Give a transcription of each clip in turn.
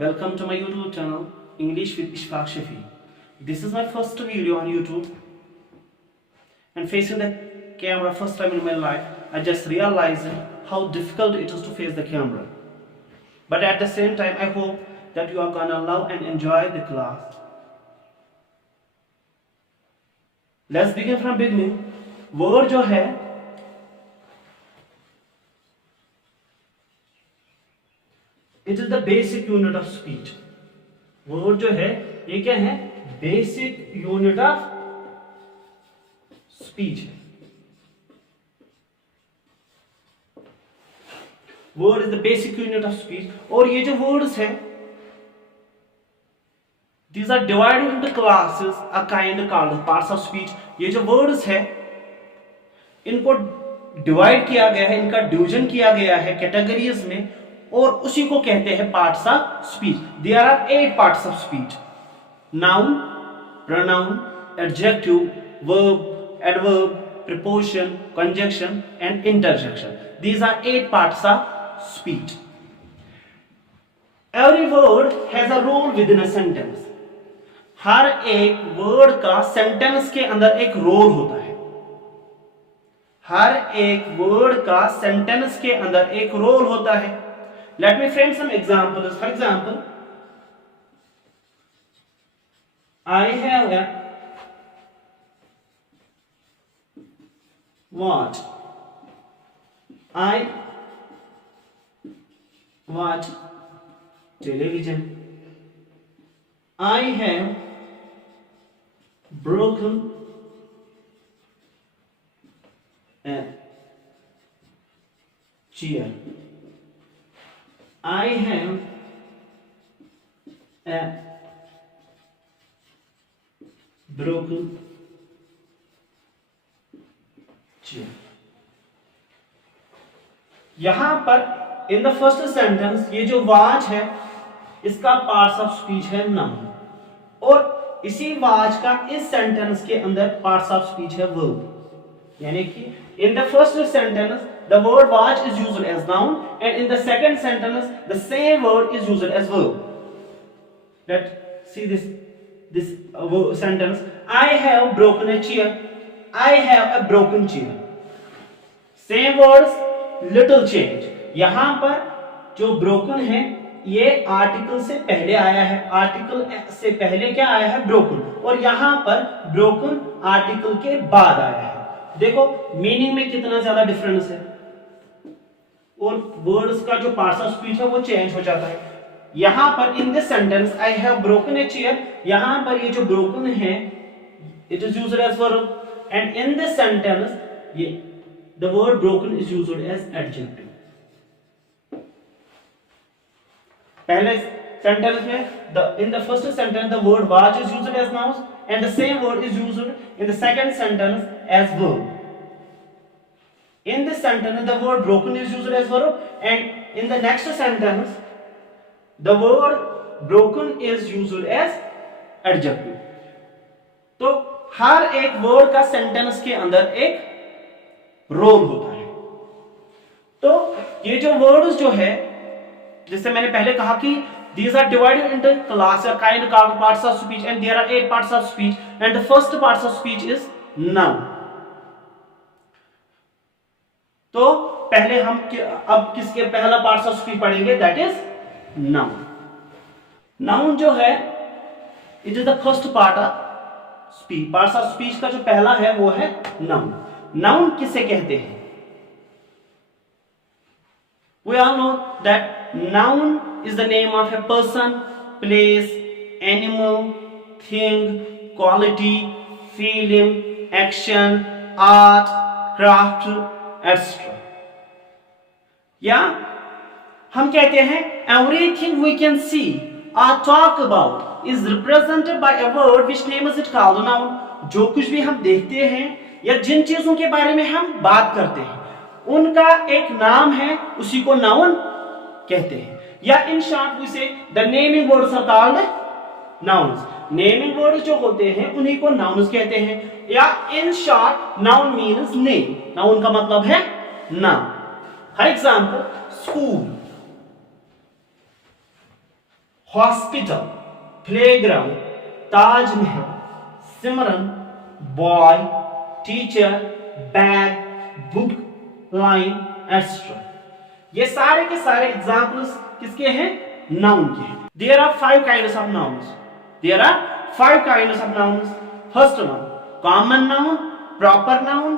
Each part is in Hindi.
Welcome to my YouTube channel, English with Ishfaq Shafi. This is my first video on YouTube, and facing the camera first time in my life, I just realized how difficult it is to face the camera. But at the same time, I hope that you are gonna love and enjoy the class. Let's begin from beginning. Word जो है it is the basic unit of speech. Word जो है ये क्या है? Basic unit of speech. Word is the basic unit of speech. और ये जो words है, these are divided into classes, a kind called parts of speech. ये जो words है, इनको डिवाइड किया गया है, इनका डिवीजन किया गया है कैटेगरीज में, और उसी को कहते हैं parts of speech. There are 8 parts of speech: noun, pronoun, adjective, verb, adverb, preposition, conjunction and interjection. These are 8 parts of speech. Every word has a role within a sentence. हर एक वर्ड का सेंटेंस के अंदर एक रोल होता है. हर एक वर्ड का सेंटेंस के अंदर एक रोल होता है. Let me frame some examples. For example, I have a watch. I watch television. I have broken a chair. I have a broken chair. यहां पर इन द फर्स्ट सेंटेंस ये जो वाच है इसका पार्ट्स ऑफ स्पीच है नाउन, और इसी वाच का इस सेंटेंस के अंदर पार्ट्स ऑफ स्पीच है वर्ब. यानी कि इन the first sentence the word watch is used as noun, and in the second sentence the same word is used as verb. Let's see this sentence: I have broken a chair. I have a broken chair. Same words, little change. यहां पर जो broken है ये आर्टिकल से पहले आया है, आर्टिकल से पहले क्या आया है? broken. और यहां पर broken आर्टिकल के बाद आया है. देखो मीनिंग में कितना ज्यादा डिफरेंस है, और वर्ड्स का जो पार्ट्स ऑफ स्पीच है वो चेंज हो जाता है. यहां पर in this sentence I have broken a chair, यहां पर ये जो ब्रोकन है it is used as verb, and in this sentence ये the word broken is used as adjective. पहले सेंटेंस में in the first sentence the word watch is used as noun, and the same word is used in the second sentence as verb. In this sentence the word broken is used as verb, and in the next sentence the word broken is used as adjective. तो हर एक वर्ड का सेंटेंस के अंदर एक रोल होता है. तो ये जो वर्ड्स जो है, जिससे मैंने पहले कहा कि these are divided into class or kind called parts of speech, and there are 8 parts of speech, and the first parts of speech is noun. तो पहले हम अब किसके पहला पार्ट्स ऑफ स्पीच पढ़ेंगे, दैट इज नाउन. नाउन जो है it is the first part of speech. Parts of speech का जो पहला है वो है नाउन. नाउन किसे कहते हैं? We all know that noun is the name of a person, place, animal, thing, quality, feeling, action, art, craft, etc. या हम कहते हैं everything we can see or talk about is represented by a word which name is it called noun. जो कुछ भी हम देखते हैं या जिन चीजों के बारे में हम बात करते हैं उनका एक नाम है, उसी को नाउन कहते हैं. या in short we say the naming words are called nouns. Naming words जो होते हैं उन्हीं को नाउन्स कहते हैं. या in short noun means name. Noun का मतलब है नाम. For example school, hospital, playground, Taj Mahal, Simran, boy, teacher, bag, book, line, etcetera. ये सारे के सारे एग्जाम्पल्स किसके हैं? नाउन के हैं। There are 5 kinds of nouns. There are 5 kinds of nouns. First one, common noun, proper noun,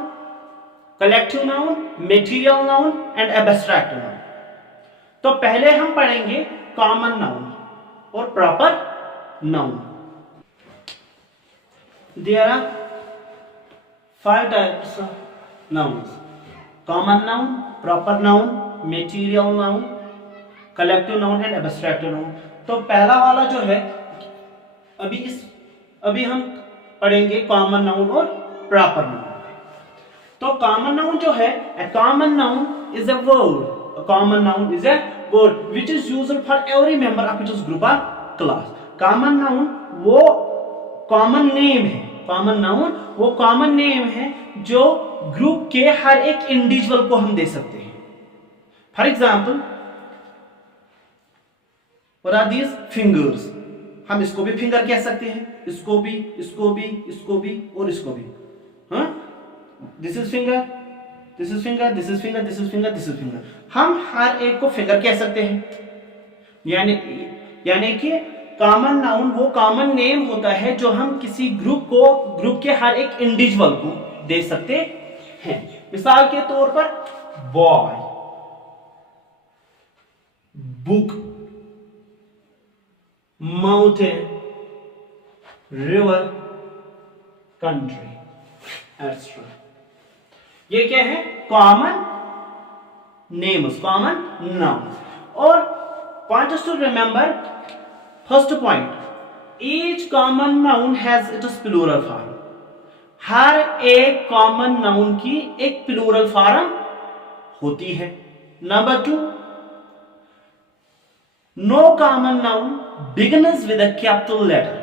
collective noun, material noun and abstract noun. तो पहले हम पढ़ेंगे कॉमन नाउन और proper noun. There are 5 types of nouns: common noun, proper noun, material noun, collective noun and abstract noun. तो पहला वाला जो है अभी हम पढ़ेंगे कॉमन नाउन और प्रॉपर नाउन। तो कॉमन नाउन जो है, a common noun is a word. A common noun is a word which is used for every member of its group or class. Common noun वो common name है, common noun वो common name है जो ग्रुप के हर एक इंडिविजुअल को हम दे सकते हैं। For example, what are these fingers? हम इसको भी फिंगर कह सकते हैं, इसको भी, इसको भी, इसको भी और इसको भी। हाँ, this is finger, this is finger, this is finger, this is finger, this is finger. हम हर एक को फिंगर कह सकते हैं। यानी कि कॉमन नाउन वो कॉमन नेम होता है जो हम किसी ग्रुप के हर एक इंडिविजुअल को दे सकते हैं। मिसाल के तौर पर boy, book, mountain, river, country, etcetera. ये क्या है? Common names, common noun. और points to remember, first point, each common noun has its plural form. हर एक कॉमन नाउन की एक प्लूरल फॉर्म होती है। Number 2, no common noun begins with a capital letter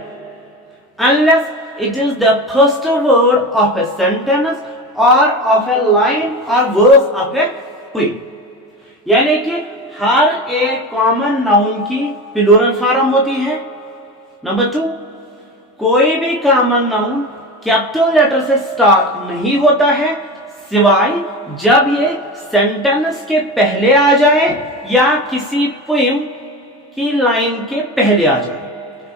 unless it is the first word of a sentence or of a line or verse of a poem. यानी कि हर एक कॉमन नाउन की प्लूरल फॉर्म होती है। नंबर 2, कोई भी कॉमन नाउन कैपिटल लेटर से स्टार्ट नहीं होता है सिवाय जब ये सेंटेंस के पहले आ जाए या किसी पोएम की लाइन के पहले आ जाए।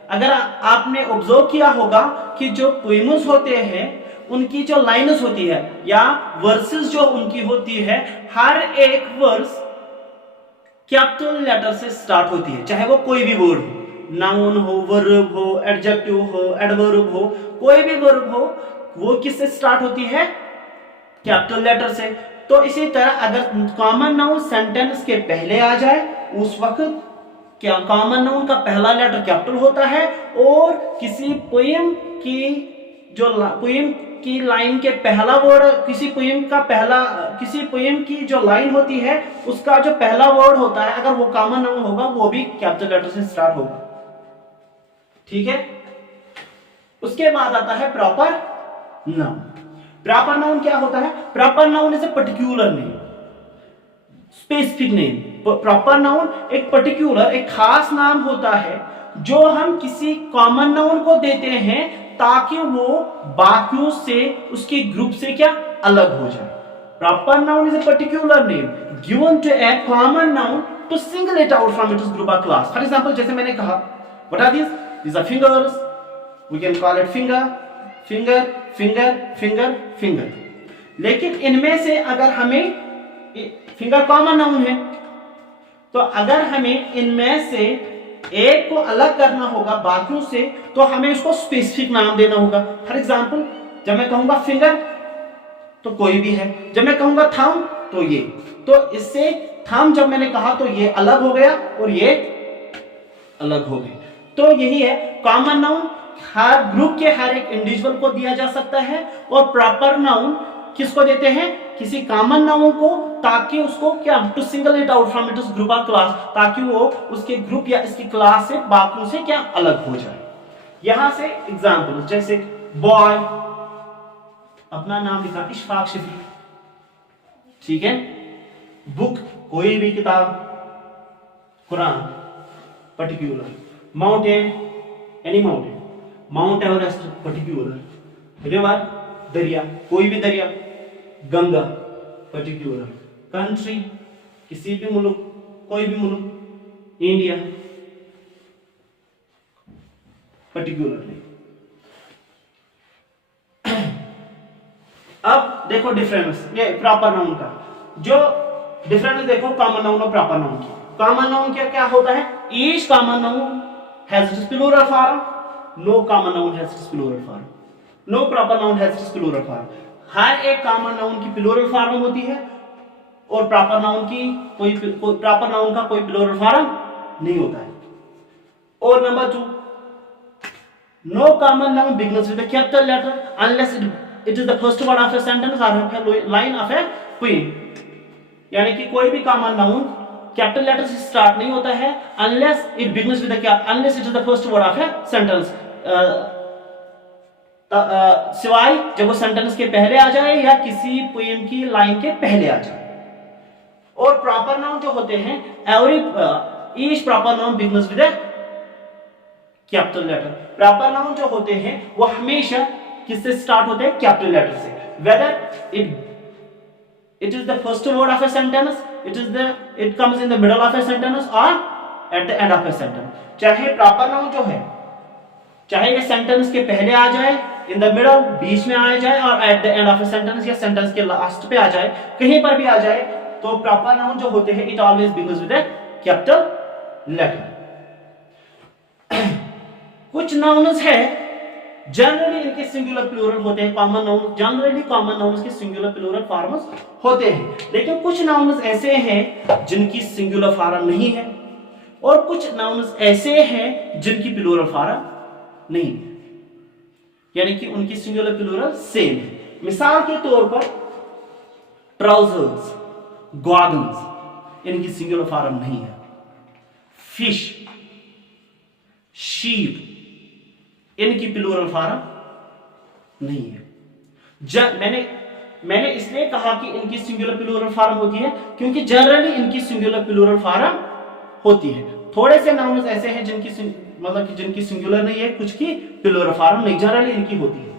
अगर आपने ऑब्जर्व किया होगा कि जो पोएम्स होते हैं उनकी जो लाइन्स होती है या वर्सेस जो उनकी होती है, हर एक वर्स कैपिटल लेटर से स्टार्ट होती है, चाहे वो कोई भी वर्ड हो, नाउन हो, वर्ब हो, एडजेक्टिव हो, एडवर्ब हो, कोई भी वर्ब हो, वो किससे स्टार्ट होती है? कैपिटल लेटर से। तो इसी तरह अगर कॉमन नाउन सेंटेंस के पहले आ जाए उस वक्त क्या कॉमन नाउन का पहला लेटर कैपिटल होता है और किसी पोएम की लाइन के पहला वर्ड, किसी पोएम की जो लाइन होती है उसका जो पहला वर्ड होता है, अगर वो कॉमन नाउन होगा वो भी कैपिटल लेटर से स्टार्ट होगा। ठीक है। उसके बाद आता है प्रॉपर नाउन। प्रॉपर नाउन क्या होता है? Proper noun is a particular name, specific name. Proper noun एक पर्टिकुलर, एक खास नाम होता है जो हम किसी कॉमन नाउन को देते हैं ताकि वो बाकियों से, उसके ग्रुप से क्या अलग हो जाए। Proper noun is a particular name given to a common noun to single it out from its group और क्लास। फॉर एग्जांपल, जैसे मैंने कहा, what are these? These are fingers, we can call it finger, finger, finger, finger, finger. लेकिन इनमें से अगर हमें, फिंगर कॉमन नाउन है, तो अगर हमें इनमें से एक को अलग करना होगा बाकियों से तो हमें उसको स्पेसिफिक नाम देना होगा। फॉर एग्जांपल, जब मैं कहूंगा फिंगर तो कोई भी है, जब मैं कहूंगा थंब तो ये, तो इससे थंब जब मैंने कहा तो ये अलग हो गया और ये अलग हो गए। तो यही है, कॉमन नाउन हर ग्रुप के हर एक इंडिविजुअल को दिया जा सकता है और प्रॉपर नाउन किसको देते हैं? किसी कॉमन नाउन को, ताकि उसको क्या, to single it out from its group और क्लास, ताकि वो उसके ग्रुप या इसकी क्लास से बाकियों से क्या अलग हो जाए। यहां से एग्जांपल, जैसे बॉय, अपना नाम लिखा इशफाक शफी, ठीक है। बुक, कोई भी किताब, Quran particular, mountain, any mountain, mount Everest particular, river दरिया, कोई भी दरिया, गंगा पर्टिकुलर, कंट्री किसी भी मुल्क, कोई भी मुल्क, इंडिया पर्टिकुलरली। अब देखो डिफरेंस ये प्रॉपर नाउन का, जो डिफरेंस देखो कॉमन नाउन और प्रॉपर नाउन की। कॉमन नाउन क्या होता है? Each common noun has its plural form, no common noun has its plural form, no proper noun has its plural form. हर एक कॉमन नाउन की प्लूरल फॉर्म होती है और प्रॉपर नाउन की कोई प्रॉपर नाउन का कोई प्लूरल फॉर्म नहीं होता है। और number 2, no common noun begins with a capital letter unless it is the first word of a sentence or a line of a poem। यानी कि कोई भी कॉमन नाउन कैपिटल लेटर से स्टार्ट नहीं होता है unless it begins with a unless it is the first word of a sentence, सिवाय जब वो सेंटेंस के पहले आ जाए या किसी पोएम की लाइन के पहले आ जाए। और प्रॉपर नाउन जो होते हैं, every each proper noun begins with a capital letter. Proper noun जो होते हैं वो हमेशा किससे स्टार्ट होते हैं? कैपिटल लेटर से, whether it is the first word of a sentence, it comes in the middle of a sentence और at the end of a sentence. चाहे प्रॉपर नाउन जो है, चाहे ये सेंटेंस के पहले आ जाए, इन द मिडल बीच में आ जाए और at the end of a sentence या सेंटेंस के लास्ट पे आ जाए, कहीं पर भी आ जाए, तो प्रॉपर नाउन जो होते हैं it always begins with a capital letter. कुछ नाउन्स है जनरली इनके सिंगुलर प्लूरल होते हैं, common noun generally common nouns के सिंगुलर प्लूरल फॉर्म्स होते हैं, लेकिन कुछ नाउन्स ऐसे हैं जिनकी सिंगुलर फॉर्म नहीं है और कुछ नाउन्स ऐसे हैं जिनकी प्लूरल फॉर्म नहीं है, यानी कि उनकी सिंगुलर प्लूरल सेम है। मिसाल के तौर पर ट्राउजर्स, गॉगल्स, इनकी सिंगुलर फॉर्म नहीं है। फिश, शीप, इनकी प्लूरल फॉर्म नहीं है। मैंने इसलिए कहा कि इनकी सिंगुलर प्लूरल फॉर्म होती है क्योंकि जनरली इनकी सिंगुलर प्लूरल फॉर्म होती है। थोड़े से नाउन्स ऐसे हैं जिनकी मतलब कि जिनकी सिंगुलर नहीं है, कुछ की प्लूरल फॉर्म नहीं, जनरली इनकी होती है।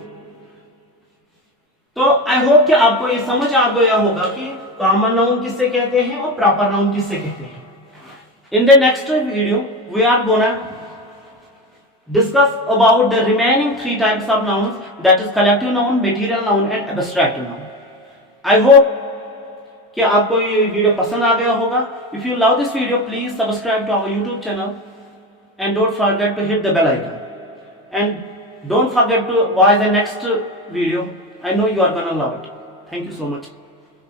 तो आई होप कि आपको ये समझ आ गया होगा कि कॉमन नाउन किससे कहते हैं और प्रॉपर नाउन किससे कहते हैं। In the next video we are gonna discuss about the remaining 3 types of nouns, that is collective noun, material noun and abstract noun. I hope कि आपको ये वीडियो पसंद आ गया होगा। If you love this video, please subscribe to our YouTube channel and don't forget to hit the bell icon. And don't forget to watch the next video. I know you are gonna love it. Thank you so much.